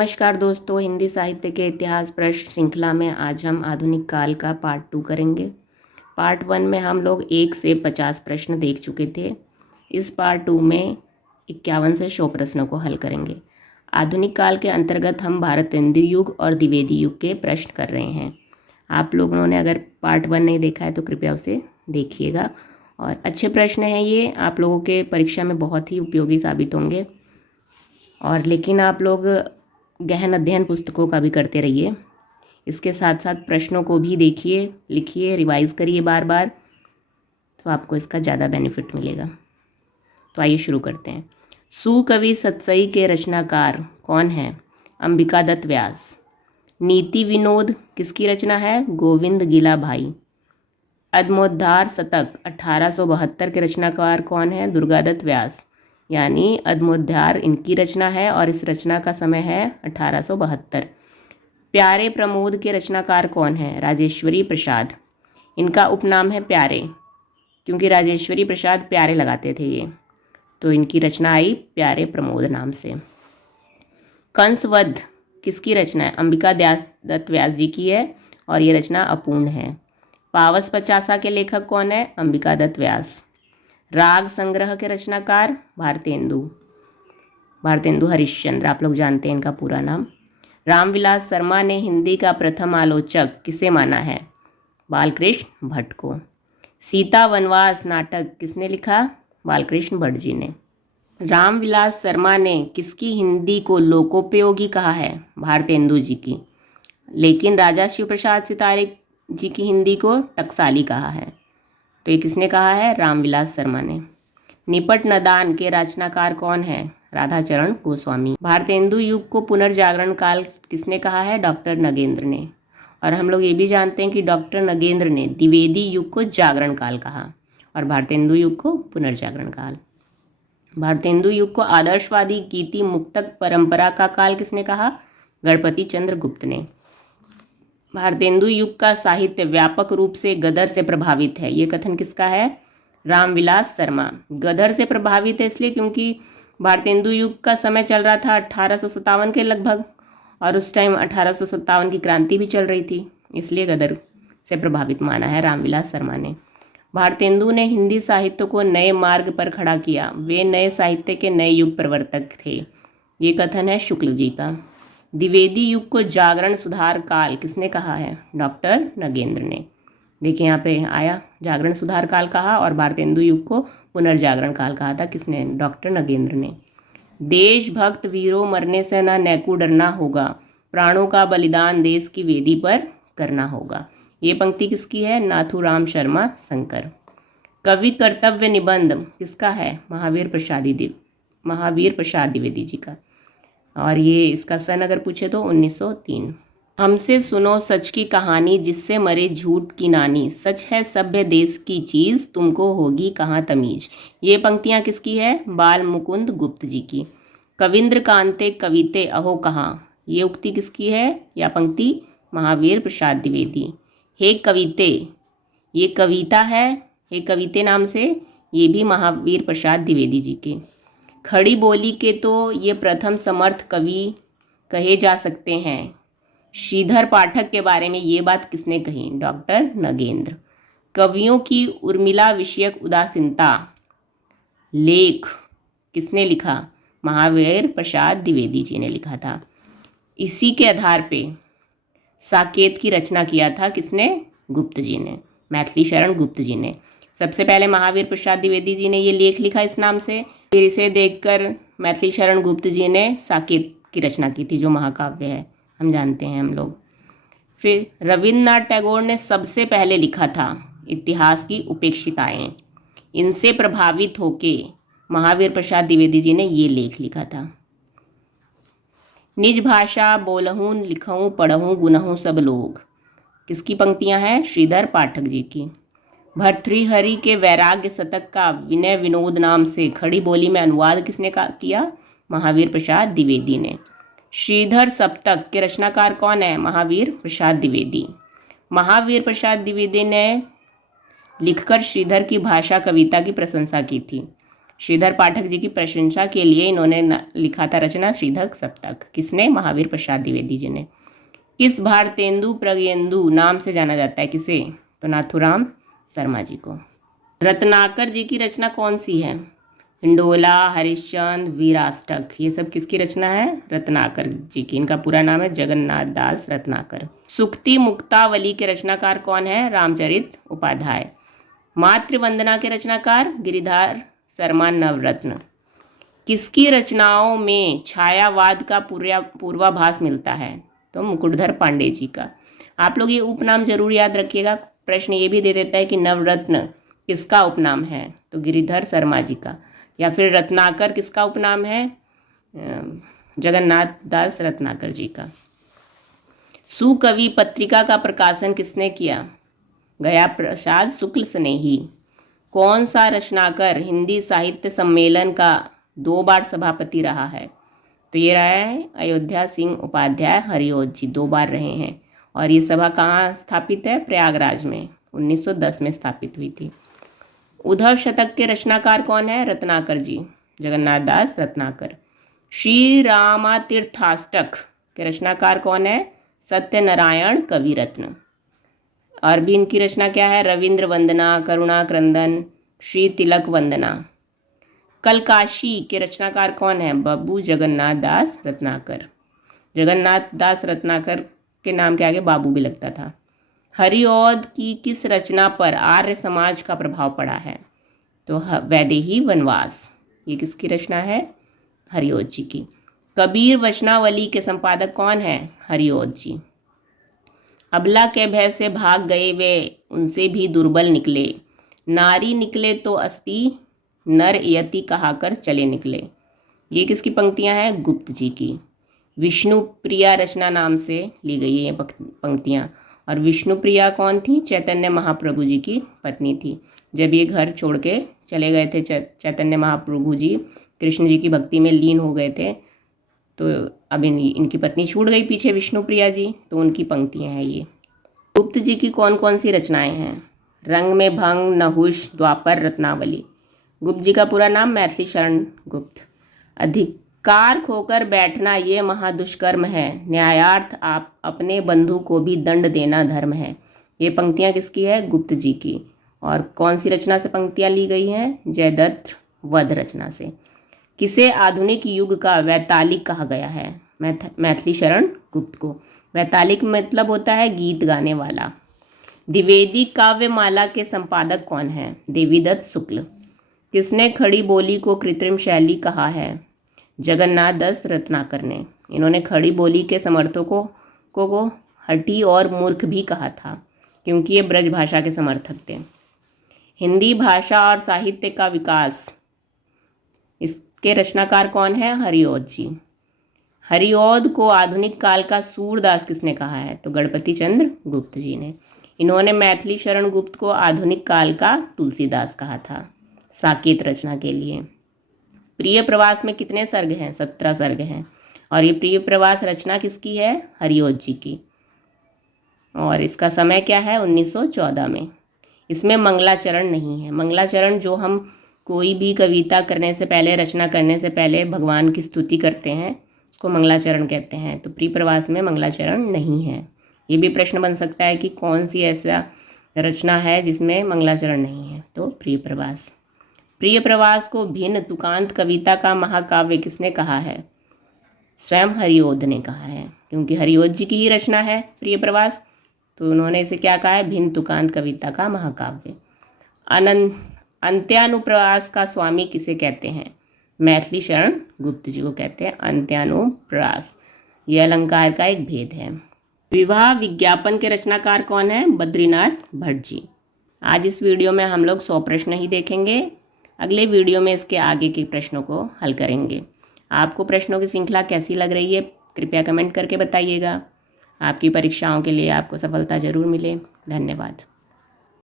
नमस्कार दोस्तों, हिंदी साहित्य के इतिहास प्रश्न श्रृंखला में आज हम आधुनिक काल का पार्ट 2 करेंगे। पार्ट 1 में हम लोग 1 से 50 प्रश्न देख चुके थे। इस पार्ट 2 में 51 से 100 प्रश्नों को हल करेंगे। आधुनिक काल के अंतर्गत हम भारतेंदु युग और द्विवेदी युग के प्रश्न कर रहे हैं। आप लोगों ने अगर पार्ट 1 नहीं देखा है तो कृपया उसे देखिएगा। और अच्छे प्रश्न हैं ये, आप लोगों के परीक्षा में बहुत ही उपयोगी साबित होंगे। और लेकिन आप लोग गहन अध्ययन पुस्तकों का भी करते रहिए। इसके साथ साथ प्रश्नों को भी देखिए, लिखिए, रिवाइज करिए बार बार, तो आपको इसका ज़्यादा बेनिफिट मिलेगा। तो आइए शुरू करते हैं। सुकवि सतसई के रचनाकार कौन हैं? अंबिका दत्त व्यास। नीति विनोद किसकी रचना है? गोविंद गिला भाई। अद्मोद्धार शतक 1872 के रचनाकार कौन है? दुर्गादत्त व्यास। यानी अद्मोद्धार इनकी रचना है और इस रचना का समय है 1872। प्यारे प्रमोद के रचनाकार कौन है? राजेश्वरी प्रसाद। इनका उपनाम है प्यारे, क्योंकि राजेश्वरी प्रसाद प्यारे लगाते थे ये, तो इनकी रचना आई प्यारे प्रमोद नाम से। कंसवध किसकी रचना है? अंबिका दत्त व्यास जी की है और ये रचना अपूर्ण है। पावस पचासा के लेखक कौन है? अंबिका दत्त व्यास। राग संग्रह के रचनाकार भारतेंदु हरिश्चंद्र, आप लोग जानते हैं इनका पूरा नाम। रामविलास शर्मा ने हिंदी का प्रथम आलोचक किसे माना है? बालकृष्ण भट्ट को। सीता वनवास नाटक किसने लिखा? बालकृष्ण भट्ट जी ने। रामविलास शर्मा ने किसकी हिंदी को लोकोपयोगी कहा है? भारतेंदु जी की। लेकिन राजा शिव प्रसाद सितारे जी की हिंदी को टकसाली कहा है। तो ये किसने कहा है? रामविलास शर्मा ने। निपट नदान के रचनाकार कौन है? राधाचरण गोस्वामी। भारतेंदु युग को पुनर्जागरण काल किसने कहा है? डॉक्टर नगेंद्र ने। और हम लोग ये भी जानते हैं कि डॉक्टर नगेंद्र ने द्विवेदी युग को जागरण काल कहा और भारतेंदु युग को पुनर्जागरण काल। भारतेंदु युग को आदर्शवादी गीति मुक्तक परंपरा का काल किसने कहा? गणपति चंद्र गुप्त ने। भारतेंदु युग का साहित्य व्यापक रूप से गदर से प्रभावित है, ये कथन किसका है? रामविलास शर्मा। गदर से प्रभावित है इसलिए क्योंकि भारतेंदु युग का समय चल रहा था 1857 के लगभग, और उस टाइम 1857 की क्रांति भी चल रही थी, इसलिए गदर से प्रभावित माना है रामविलास शर्मा ने। भारतेंदु ने हिंदी साहित्य को नए मार्ग पर खड़ा किया, वे नए साहित्य के नए युग प्रवर्तक थे, ये कथन है शुक्ल जी का। द्विवेदी युग को जागरण सुधार काल किसने कहा है? डॉक्टर नगेंद्र ने। देखिए यहाँ पे आया, जागरण सुधार काल कहा और भारतेंदु युग को पुनर्जागरण काल कहा था किसने? डॉक्टर नगेंद्र ने। देशभक्त वीरों मरने से न नैकू डरना होगा, प्राणों का बलिदान देश की वेदी पर करना होगा, ये पंक्ति किसकी है? नाथूराम शर्मा शंकर। कवि कर्तव्य निबंध किसका है? महावीर प्रसाद द्विवेदी जी का, और ये इसका सन अगर पूछे तो 1903। हमसे सुनो सच की कहानी, जिससे मरे झूठ की नानी, सच है सभ्य देश की चीज़, तुमको होगी कहाँ तमीज, ये पंक्तियाँ किसकी है? बाल मुकुंद गुप्त जी की। कविंद्र कांते कविते अहो कहाँ, ये उक्ति किसकी है या पंक्ति? महावीर प्रसाद द्विवेदी। हे कविते, ये कविता है, हे कविते नाम से, ये भी महावीर प्रसाद द्विवेदी जी के। खड़ी बोली के तो ये प्रथम समर्थ कवि कहे जा सकते हैं। श्रीधर पाठक के बारे में ये बात किसने कही? डॉक्टर नगेंद्र। कवियों की उर्मिला विषयक उदासीनता लेख किसने लिखा? महावीर प्रसाद द्विवेदी जी ने लिखा था। इसी के आधार पे साकेत की रचना किया था किसने? गुप्त जी ने, मैथिली शरण गुप्त जी ने। सबसे पहले महावीर प्रसाद द्विवेदी जी ने ये लेख लिखा इस नाम से, फिर इसे देखकर मैथिली शरण गुप्त जी ने साकेत की रचना की थी, जो महाकाव्य है, हम जानते हैं हम लोग। फिर रविन्द्रनाथ टैगोर ने सबसे पहले लिखा था इतिहास की उपेक्षिताएं, इनसे प्रभावित होके महावीर प्रसाद द्विवेदी जी ने ये लेख लिखा था। निज भाषा बोलहूँ लिखूँ पढ़ूँ गुनहूँ सब लोग, किसकी पंक्तियां हैं? श्रीधर पाठक जी की। भर्तृहरि के वैराग्य शतक का विनय विनोद नाम से खड़ी बोली में अनुवाद किसने किया? महावीर प्रसाद द्विवेदी ने। श्रीधर सप्तक के रचनाकार कौन है? महावीर प्रसाद द्विवेदी। महावीर प्रसाद द्विवेदी ने लिखकर श्रीधर की भाषा कविता की प्रशंसा की थी। श्रीधर पाठक जी की प्रशंसा के लिए इन्होंने लिखा था रचना श्रीधर सप्तक। किसने? महावीर प्रसाद द्विवेदी जी ने। किस भारतेंदु प्रगेंदु नाम से जाना जाता है किसे? तो नाथूराम शर्मा जी को। रत्नाकर जी की रचना कौन सी है? हिंडोला, हरिश्चंद्र, वीराष्टक, ये सब किसकी रचना है? रत्नाकर जी की। इनका पूरा नाम है जगन्नाथ दास रत्नाकर। सुक्ति मुक्तावली के रचनाकार कौन है? रामचरित उपाध्याय। मातृवंदना के रचनाकार गिरिधर शर्मा नवरत्न। किसकी रचनाओं में छायावाद का पूर्वाभास मिलता है? तो मुकुटधर पांडे जी का। आप लोग ये उपनाम जरूर याद रखिएगा, प्रश्न ये भी दे देता है कि नवरत्न किसका उपनाम है? तो गिरिधर शर्मा जी का। या फिर रत्नाकर किसका उपनाम है? जगन्नाथ दास रत्नाकर जी का। सुकवि पत्रिका का प्रकाशन किसने किया? गया प्रसाद शुक्ल स्नेही। कौन सा रचनाकर हिंदी साहित्य सम्मेलन का 2 बार सभापति रहा है? तो ये रहा है अयोध्या सिंह उपाध्याय हरिओद जी, 2 बार रहे हैं। और ये सभा कहाँ स्थापित है? प्रयागराज में 1910 में स्थापित हुई थी। उद्धव शतक के रचनाकार कौन है? रत्नाकर जी, जगन्नाथ दास रत्नाकर। श्री रामातीर्थाष्टक के रचनाकार कौन है? सत्यनारायण कविरत्न। और भी इनकी रचना क्या है? रविंद्र वंदना, करुणा क्रंदन, श्री तिलक वंदना। कलकाशी के रचनाकार कौन है? बाबू जगन्नाथ दास रत्नाकर। जगन्नाथ दास रत्नाकर के नाम के आगे बाबू भी लगता था। हरिऔध की किस रचना पर आर्य समाज का प्रभाव पड़ा है? तो वैदेही वनवास, ये किसकी रचना है? हरिऔध जी की। कबीर वचनावली के संपादक कौन है? हरिऔध जी। अबला के भय से भाग गए वे उनसे भी दुर्बल निकले, नारी निकले तो अस्ति नर यति कहाकर चले निकले, ये किसकी पंक्तियां हैं? गुप्त जी की। विष्णु प्रिया रचना नाम से ली गई है ये पंक्तियां। और विष्णु प्रिया कौन थी? चैतन्य महाप्रभु जी की पत्नी थी। जब ये घर छोड़ के चले गए थे चैतन्य महाप्रभु जी कृष्ण जी की भक्ति में लीन हो गए थे, तो अब इनकी पत्नी छूट गई पीछे विष्णु प्रिया जी, तो उनकी पंक्तियां हैं ये। गुप्त जी की कौन कौन सी रचनाएं हैं? रंग में भंग, नहुष, द्वापर, रत्नावली। गुप्त जी का पूरा नाम मैथिली शरण गुप्त। अधिकार खोकर बैठना ये महादुष्कर्म है, न्यायार्थ आप अपने बंधु को भी दंड देना धर्म है, ये पंक्तियां किसकी है? गुप्त जी की। और कौन सी रचना से पंक्तियां ली गई हैं? जयदत्त वध रचना से। किसे आधुनिक युग का वैतालिक कहा गया है? मैथिली शरण गुप्त को। वैतालिक मतलब होता है गीत गाने वाला। द्विवेदी काव्यमाला के संपादक कौन है? देवीदत्त शुक्ल। किसने खड़ी बोली को कृत्रिम शैली कहा है? जगन्नाथ दास रत्नाकर ने। इन्होंने खड़ी बोली के समर्थकों को हठी और मूर्ख भी कहा था, क्योंकि ये ब्रज भाषा के समर्थक थे। हिंदी भाषा और साहित्य का विकास, इसके रचनाकार कौन है? हरिऔध जी। हरिऔध को आधुनिक काल का सूरदास किसने कहा है? तो गणपति चंद्र गुप्त जी ने। इन्होंने मैथिली शरण गुप्त को आधुनिक काल का तुलसीदास कहा था साकेत रचना के लिए। प्रिय प्रवास में कितने सर्ग हैं? 17 सर्ग हैं। और ये प्रिय प्रवास रचना किसकी है? हरिऔध जी की। और इसका समय क्या है? 1914 में। इसमें मंगलाचरण नहीं है। मंगलाचरण जो हम कोई भी कविता करने से पहले, रचना करने से पहले भगवान की स्तुति करते हैं, उसको मंगलाचरण कहते हैं। तो प्रिय प्रवास में मंगलाचरण नहीं है। ये भी प्रश्न बन सकता है कि कौन सी ऐसा रचना है जिसमें मंगलाचरण नहीं है? तो प्रिय प्रवास। प्रिय प्रवास को भिन्न तुकांत कविता का महाकाव्य किसने कहा है? स्वयं हरिऔध ने कहा है, क्योंकि हरिऔध जी की ही रचना है प्रिय प्रवास, तो उन्होंने इसे क्या कहा है? भिन्न तुकांत कविता का महाकाव्य। अंत्यानुप्रास का स्वामी किसे कहते हैं? मैथिली शरण गुप्त जी को कहते हैं अंत्यानुप्रास। यह अलंकार का एक भेद है। विवाह विज्ञापन के रचनाकार कौन है? बद्रीनाथ भट्ट जी। आज इस वीडियो में हम लोग 100 प्रश्न ही देखेंगे। अगले वीडियो में इसके आगे के प्रश्नों को हल करेंगे। आपको प्रश्नों की श्रृंखला कैसी लग रही है? कृपया कमेंट करके बताइएगा। आपकी परीक्षाओं के लिए आपको सफलता जरूर मिले। धन्यवाद।